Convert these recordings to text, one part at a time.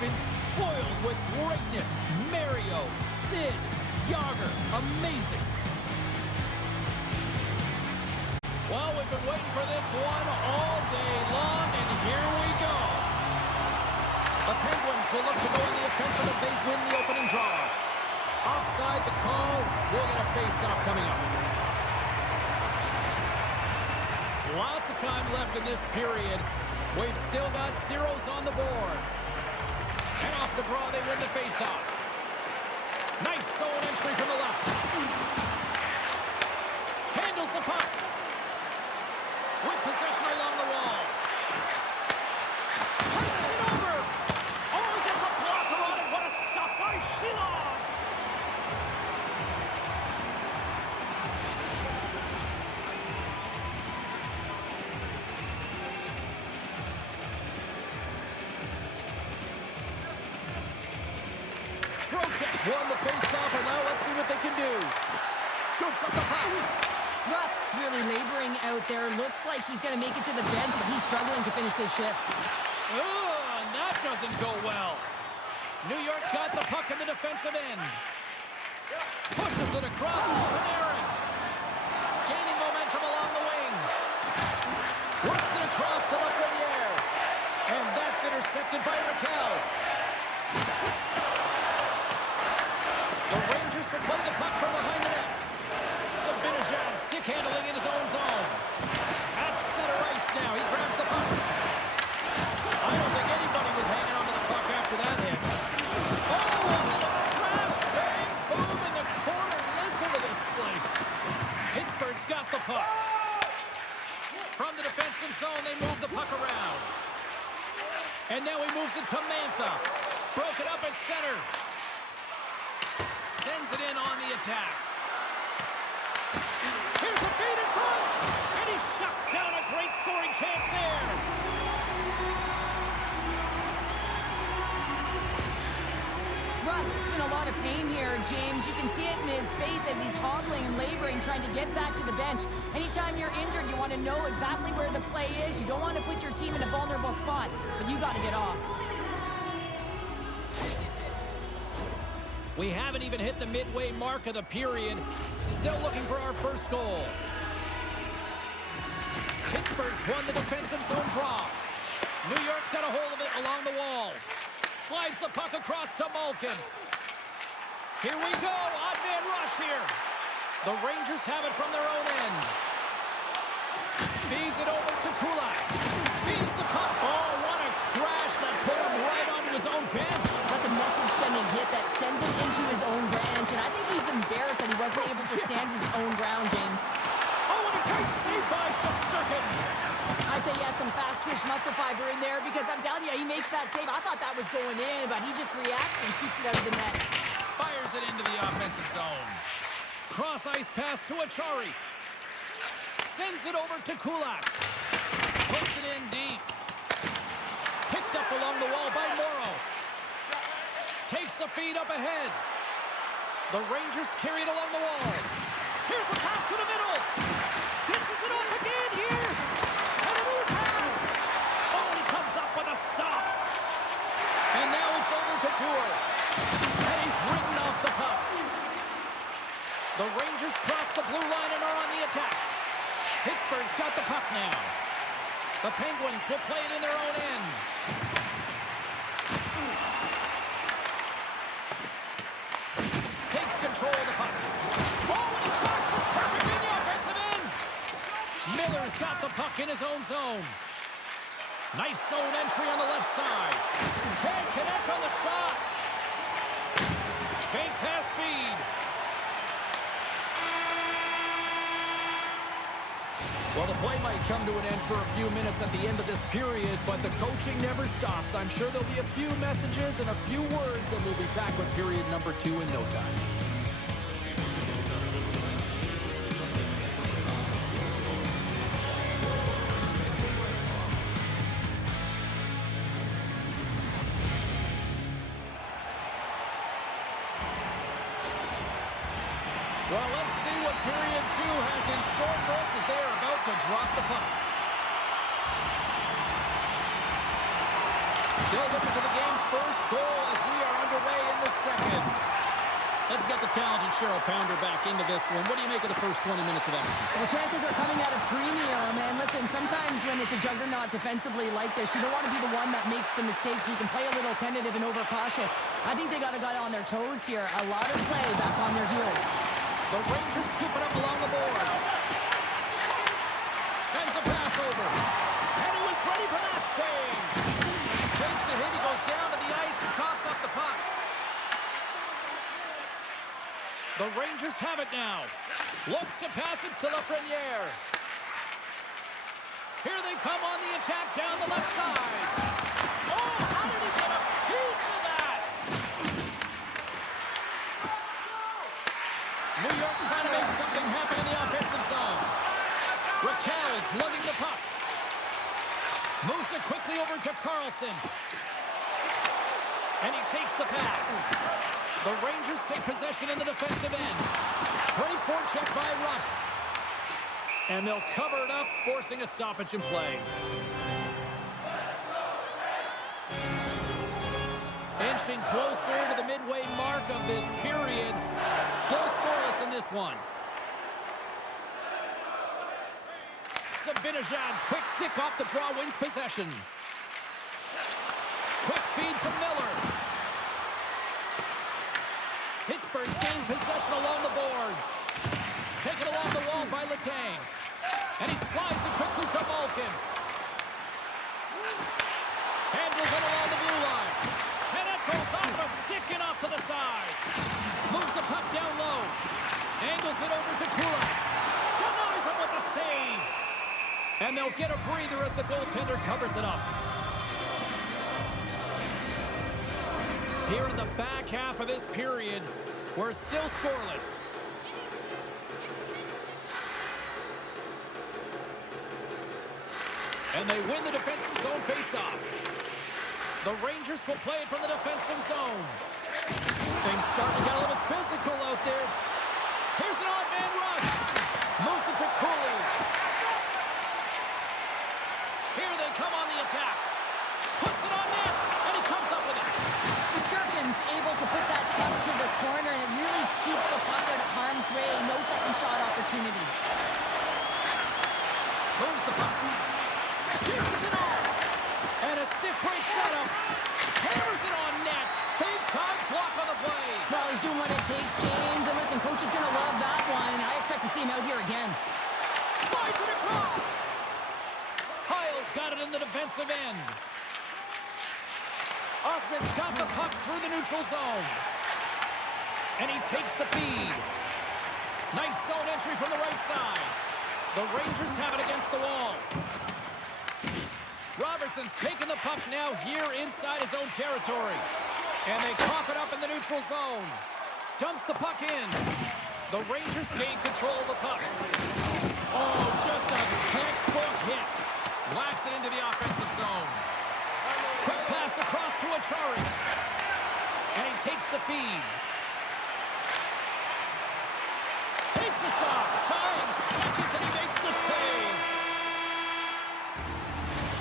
been spoiled with greatness. Mario, Sid, Yager, amazing. Well, we've been waiting for this one all day long, and here we go. The Penguins will look to go on the offensive as they win the opening draw. Offside the call. We'll get a face-off coming up. Lots of time left in this period. We've still got zeros on the board. And off the draw, they win the face-off. Nice zone entry from the left. Handles the puck. With possession along the wall. Passes it over. Oh, he gets a blocker on it. What a stop by Shilovs. Trocheck's won the face-off, and now let's see what they can do. Scoops up the puck. Rust's really laboring out there. Looks like he's going to make it to the bench, but he's struggling to finish this shift. And that doesn't go well. New York's got the puck in the defensive end. Pushes it across to Panarin. Gaining momentum along the wing. Works it across to Lafreniere. And that's intercepted by Raquel. The Rangers will play the puck from behind the net. Sabinajad stick handling in his own zone. At center ice now. He grabs the puck. I don't think anybody was hanging onto the puck after that hit. Oh, a little crash, bang, boom in the corner. Listen to this place. Pittsburgh's got the puck. From the defensive zone, they move the puck around. And now he moves it to Mantha. Broken up at center. Sends it in on the attack. Here's a feed in front, and he shuts down a great scoring chance there. Rust's in a lot of pain here, James. You can see it in his face as he's hobbling and laboring, trying to get back to the bench. Anytime you're injured, you want to know exactly where the play is. You don't want to put your team in a vulnerable spot, but you got to get off. We haven't even hit the midway mark of the period. Still looking for our first goal. Pittsburgh's won the defensive zone draw. New York's got a hold of it along the wall. Slides the puck across to Malkin. Here we go. Odd man rush here. The Rangers have it from their own end. Feeds it over to Kulak. Feeds the puck. Oh, what a crash that put him right onto his own bench. That's a message-sending hit that sends him into his own branch, and I think he's embarrassed that he wasn't able to stand his own ground, James. Oh, what a great save by Shesterkin. I'd say, yeah, some fast-twitch muscle fiber in there, because I'm telling you, he makes that save. I thought that was going in, but he just reacts and keeps it out of the net. Fires it into the offensive zone. Cross-ice pass to Achari. Sends it over to Kulak. Puts it in deep. Picked up along the wall by Morrow. Takes the feed up ahead. The Rangers carry it along the wall. Here's a pass to the middle. Dishes it off again here. And a new pass. Oh, he comes up with a stop. And now it's over to Dewar. And he's ridden off the puck. The Rangers cross the blue line and are on the attack. Pittsburgh's got the puck now. The Penguins will play it in their own end. Takes control of the puck. Oh, and he tracks it perfectly in the offensive end. Miller's got the puck in his own zone. Nice zone entry on the left side. Can't connect on the shot. Bank pass feed. Well, the play might come to an end for a few minutes at the end of this period, but the coaching never stops. I'm sure there'll be a few messages and a few words, and we'll be back with period number 2 in no time. Well, let's see what period 2 has in store for us as they are about to drop the puck. Still looking for the game's first goal as we are underway in the second. Let's get the talented Cheryl Pounder back into this one. What do you make of the first 20 minutes of action? Well, chances are coming at a premium. And listen, sometimes when it's a juggernaut defensively like this, you don't want to be the one that makes the mistakes. You can play a little tentative and overcautious. I think they got a guy on their toes here. A lot of play back on their heels. The Rangers scoop it up along the boards. Sends a pass over. And he was ready for that save. Takes a hit. He goes down to the ice and coughs up the puck. The Rangers have it now. Looks to pass it to Lafreniere. Here they come on the attack down the left side. Oh, how did he get a piece of that? New York's trying to make something happen in the offensive zone. Raquel's lugging the puck. Moves it quickly over to Carlson. And he takes the pass. The Rangers take possession in the defensive end. Great forecheck by Rust. And they'll cover it up, forcing a stoppage in play. Inching closer to the midway mark of this period. Still scoreless in this one. Sabinajad's quick stick off the draw wins possession. Quick feed to Miller. Pittsburgh's gained possession along the boards. Taken along the wall by Letang. And he slides it quickly to Malkin. Handles it along the blue line. And it goes off a stick and off to the side. Moves the puck down low. Angles it over to Kulak. Denies him with the save. And they'll get a breather as the goaltender covers it up. Here in the back half of this period, we're still scoreless. And they win the defensive zone faceoff. The Rangers will play it from the defensive zone. Things start to get a little physical out there. Here's an odd man rush. Moves it to Cooley. Here they come on the attack. Puts it on net, and he comes up with it. Shesterkin's able to put that puck to the corner, and it really keeps the puck out of harm's way. No second shot opportunity. Moves the puck. Dishes it off. And a stiff break setup. Hammers it on net. Big time block on the play. Well, he's doing what it takes, James. And listen, coach is going to love that one, and I expect to see him out here again. Slides it across. Hyle's got it in the defensive end. Hoffman's got the puck through the neutral zone. And he takes the feed. Nice zone entry from the right side. The Rangers have it against the wall. Robertson's taking the puck now here inside his own territory. And they cough it up in the neutral zone. Dumps the puck in. The Rangers gain control of the puck. Oh, just a textbook hit. Whacks it into the offensive zone. Quick pass across to Achari. And he takes the feed. Takes the shot. Dying seconds, and he makes the save.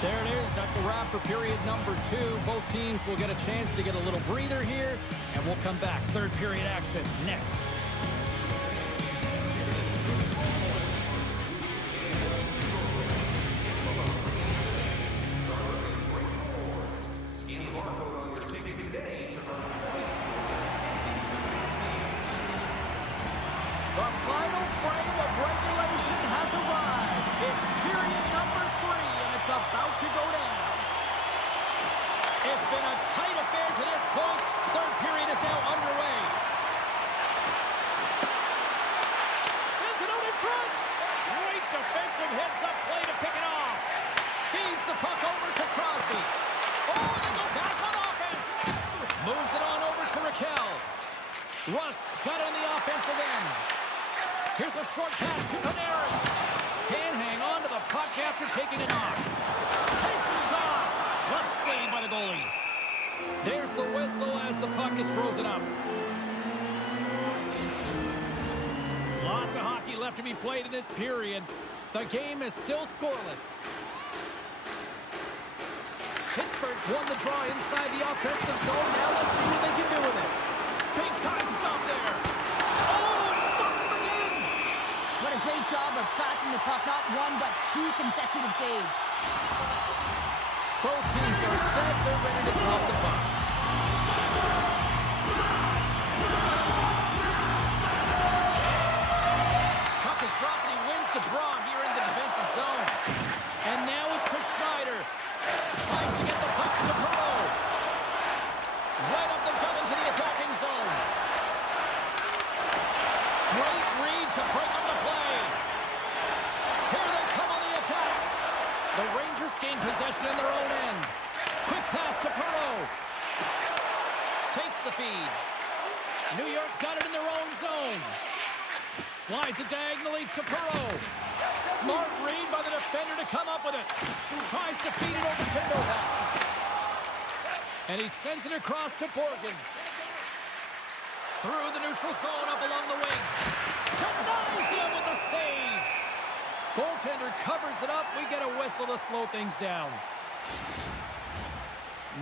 There it is. That's a wrap for period number 2. Both teams will get a chance to get a little breather here, and we'll come back. Third period action next. The final frame of regulation has arrived. It's period number 3, and it's about to go down. It's been a tight affair to this point. Third period is now underway. Sends it out in front. Great defensive heads-up play to pick it off. Feeds the puck over to Crosby. Oh, they go back on offense. Moves it on over to Raquel. Rust's got it on the offensive end. Here's a short pass to Panarin. Can't hang on to the puck after taking it off. Takes a shot. Left save by the goalie. There's the whistle as the puck is frozen up. Lots of hockey left to be played in this period. The game is still scoreless. Pittsburgh's won the draw inside the offensive zone. Now let's see what they can do with it. Big time stop there. Oh, it stops them again. What a great job of tracking the puck. Not one, but two consecutive saves. Both teams are set. They're ready to drop the puck. Puck is dropped and he wins the draw here in the defensive zone. And now it's to Schneider. Tries to get the puck to Perreault. Right up the gut into the attacking zone. Great read to break up the play. Here they come on the attack. The Rangers gain possession in their own end. Quick pass to Perreault. Takes the feed. New York's got it in their own zone. Slides it diagonally to Perreault. Smart read by the defender to come up with it. Tries to feed it over to Novak. And he sends it across to Borgen. Through the neutral zone up along the wing. Denies him with the save. Goaltender covers it up. We get a whistle to slow things down.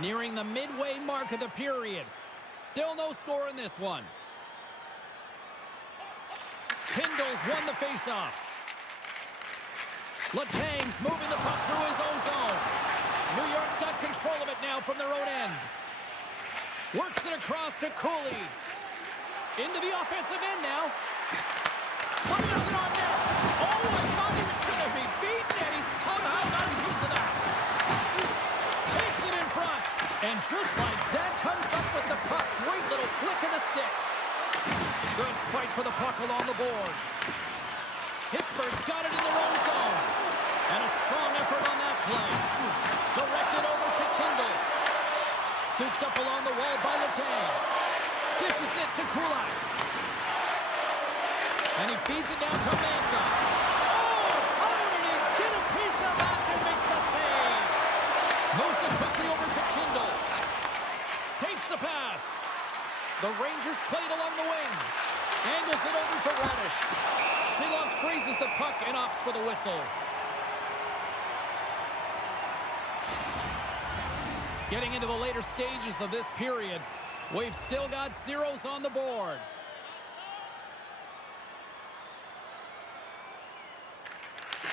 Nearing the midway mark of the period. Still no score in this one. Kindle's won the faceoff. Letang's moving the puck through his own zone. New York's got control of it now from their own end. Works it across to Cooley. Into the offensive end now. Fires it on net. Oh, I thought he was going to be beaten, and he somehow got a piece of that. Takes it in front. And just like that, comes up with the puck. Great little flick of the stick. Good fight for the puck along the boards. Pittsburgh's got it in their own zone. And a strong effort on that play. Directed over to Kindle. Scooped up along the wall by Letang. Dishes it to Kulak. And he feeds it down to Manta. Oh, how did he get a piece of that to make the save? Moves it quickly over to Kindle. Takes the pass. The Rangers played along the wing. Angles it over to Radish. Shilovs freezes the puck and opts for the whistle. Getting into the later stages of this period, we've still got zeros on the board.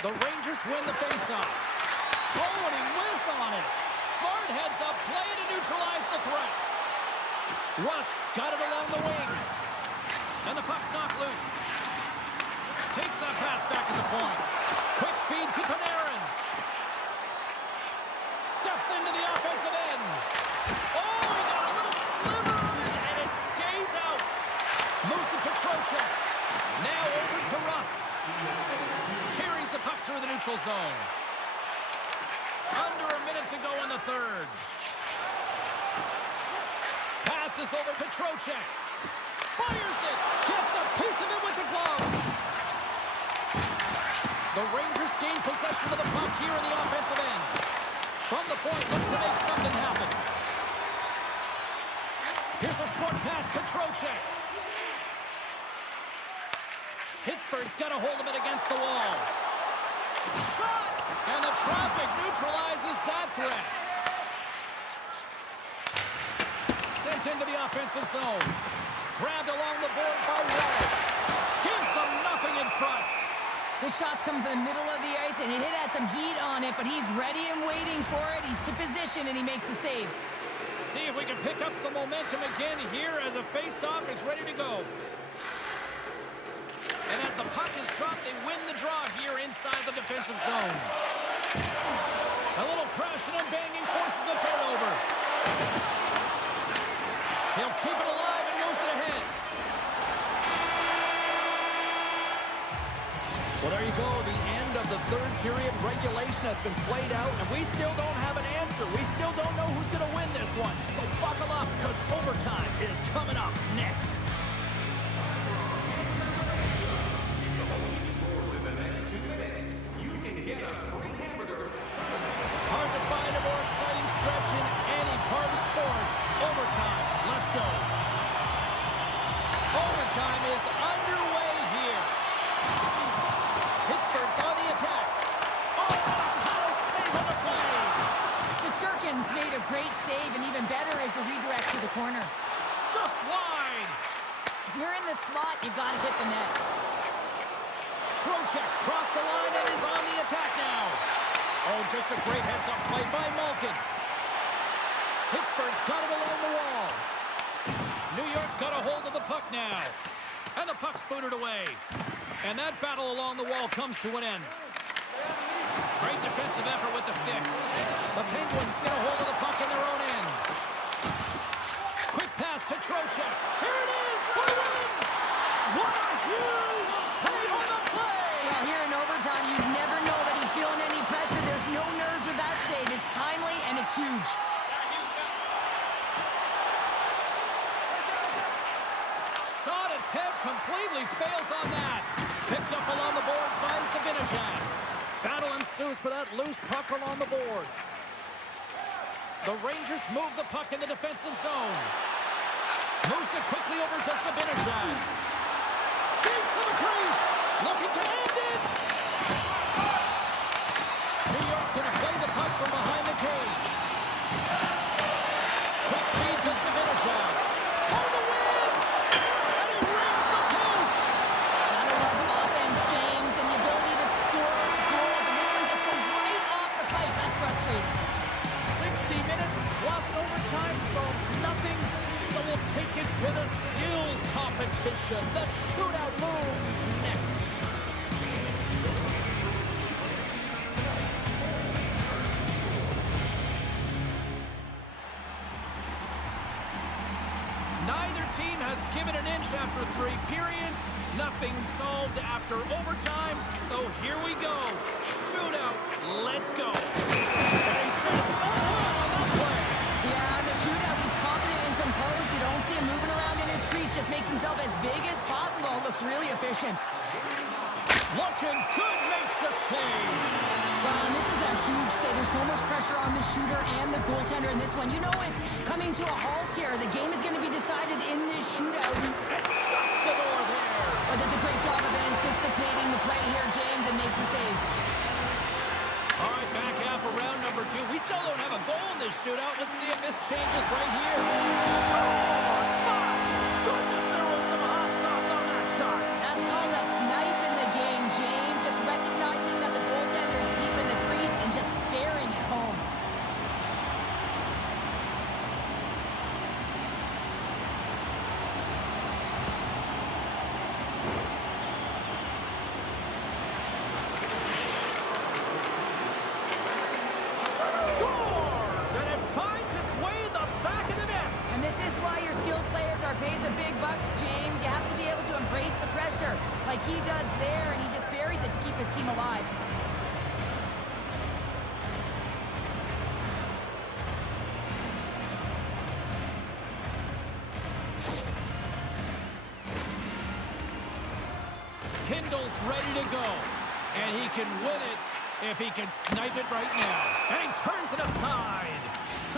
The Rangers win the faceoff. Oh, and he whiffs on it. Smart heads up play to neutralize the threat. Rust's got it along the wing. And the puck's knocked loose. Takes that pass back to the point. Quick feed to Panarin. Steps into the offensive end. Oh, he got a little sliver of it, and it stays out. Moves it to Trocheck. Now over to Rust. Carries the puck through the neutral zone. Under a minute to go in the third. Passes over to Trocheck. Fires it. Gets a piece of it with the glove. The Rangers gain possession of the puck here in the offensive end. From the point, looks to make something happen. Here's a short pass to Trocheck. Pittsburgh's got a hold of it against the wall. Shot! And the traffic neutralizes that threat. Sent into the offensive zone. Grabbed along the board by Walsh. Gives them nothing in front. The shot's coming from the middle of the ice, and it has some heat on it, but he's ready and waiting for it. He's to position, and he makes the save. See if we can pick up some momentum again here as the face-off is ready to go. And as the puck is dropped, they win the draw here inside the defensive zone. A little crashing and banging forces the turnover. He'll keep it alive and moves it ahead. Well, there you go. The end of the third period. Regulation has been played out, and we still don't have an answer. We still don't know who's going to win this one. So buckle up, because overtime is coming up next. Hard to find a more exciting stretch in any part of sports. Overtime. Let's go. Overtime is underway here. Pittsburgh's on the attack. Oh, what a power save on the play. Shesterkin's save, and even better is the redirect to the corner. Just wide. You're in the slot, you've got to hit the net. Trocheck's crossed the line and is on the attack now. Oh, just a great heads-up play by Malkin. Pittsburgh's got it along the wall. New York's got a hold of the puck now. And the puck's booted away. And that battle along the wall comes to an end. Great defensive effort with the stick. The Penguins get a hold of the puck in their own end. Quick pass to Trocheck. Here it is for the win! What a huge save on the play! Well, here in overtime, you never know that he's feeling any pressure. There's no nerves with that save. It's timely and it's huge. Shot attempt completely fails on that. Picked up along the boards by Zibanejad. Battle ensues for that loose puck along the boards. The Rangers move the puck in the defensive zone. Moves it quickly over to Zibanejad. Skates to the crease. Looking to end it. New York's going to play the puck from behind the cage. Quick feed to Zibanejad. For the win! And he rings the post! Gotta love offense, James, and the ability to score a goal. And this one just goes right off the pipe. That's frustrating. 60 minutes plus overtime solves nothing, so we'll take it to the skills competition. The shootout looms next. Neither team has given an inch after 3 periods. Nothing solved after overtime. So here we go. Shootout. Let's go. And he says, on that play. Yeah, in the shootout, he's confident and composed. You don't see him moving around in his crease. Just makes himself as big as possible. Looks really efficient. Looking good, makes the save. Well, and this is a huge save. There's so much pressure on the shooter and the goaltender in this one. You know it's coming to a halt here. The game is going to be decided in this shootout. And shuts the door there. Well, does a great job of anticipating the play here, James, and makes the save. All right, back half of round number 2. We still don't have a goal in this shootout. Let's see if this changes right here. Scores! My goodness, there was some hot sauce on that shot. That's called a snipe in the game, James. Just recognizing that the goaltender is deep in the crease and just bearing it home. Scores! And it finds its way in the back of the net. And this is why your skilled players are paid the big bucks, James. You have to be able to embrace the pressure like he does there, and he just buries it to keep his team alive. Kindle's ready to go. And he can win it if he can snipe it right now. And he turns it aside.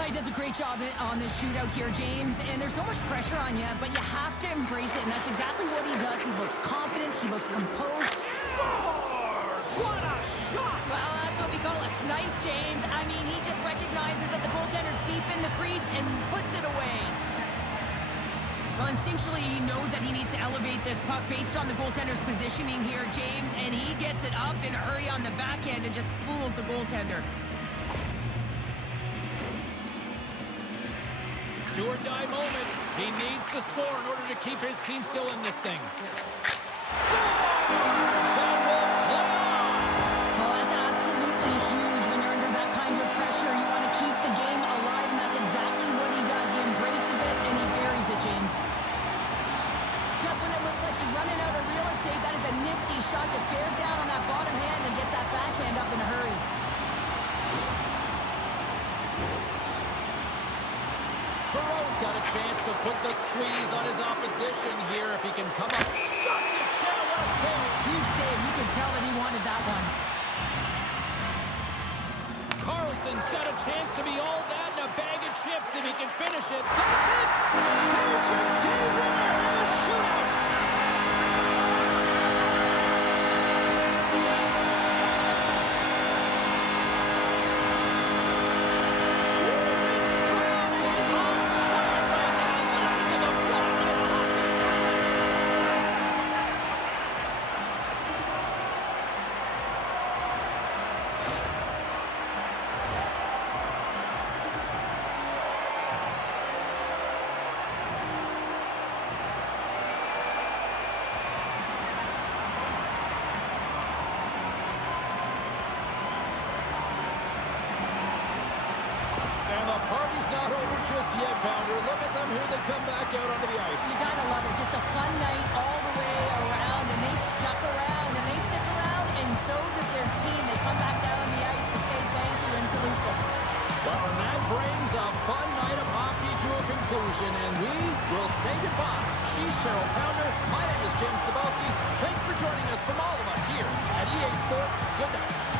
He does a great job on this shootout here, James, and there's so much pressure on you, but you have to embrace it, and that's exactly what he does. He looks confident, he looks composed. Scores! What a shot! Well, that's what we call a snipe, James. I mean, he just recognizes that the goaltender's deep in the crease and puts it away. Well, instinctually, he knows that he needs to elevate this puck based on the goaltender's positioning here, James, and he gets it up in a hurry on the backhand and just fools the goaltender. Do or die moment. He needs to score in order to keep his team still in this thing. Scores! And will play on! Well, that's absolutely huge when you're under that kind of pressure. You want to keep the game alive, and that's exactly what he does. He embraces it, and he buries it, James. Just when it looks like he's running out of real estate, that is a nifty shot. Just bears down on that bottom hand and gets that backhand up in a hurry. Perreault's got a chance to put the squeeze on his opposition here if he can come up. Shuts it down. What a save. Huge save. You could tell that he wanted that one. Carlson's got a chance to be all that and a bag of chips if he can finish it. That's it! Here's your game winner in the shootout! This crowd come back out onto the ice. You gotta love it. Just a fun night all the way around, and they stuck around, and they stick around, and so does their team. They come back down on the ice to say thank you and salute them. Well, and that brings a fun night of hockey to a conclusion, and we will say goodbye. She's Cheryl Pounder. My name is James Cebulski. Thanks for joining us from all of us here at EA Sports. Good night.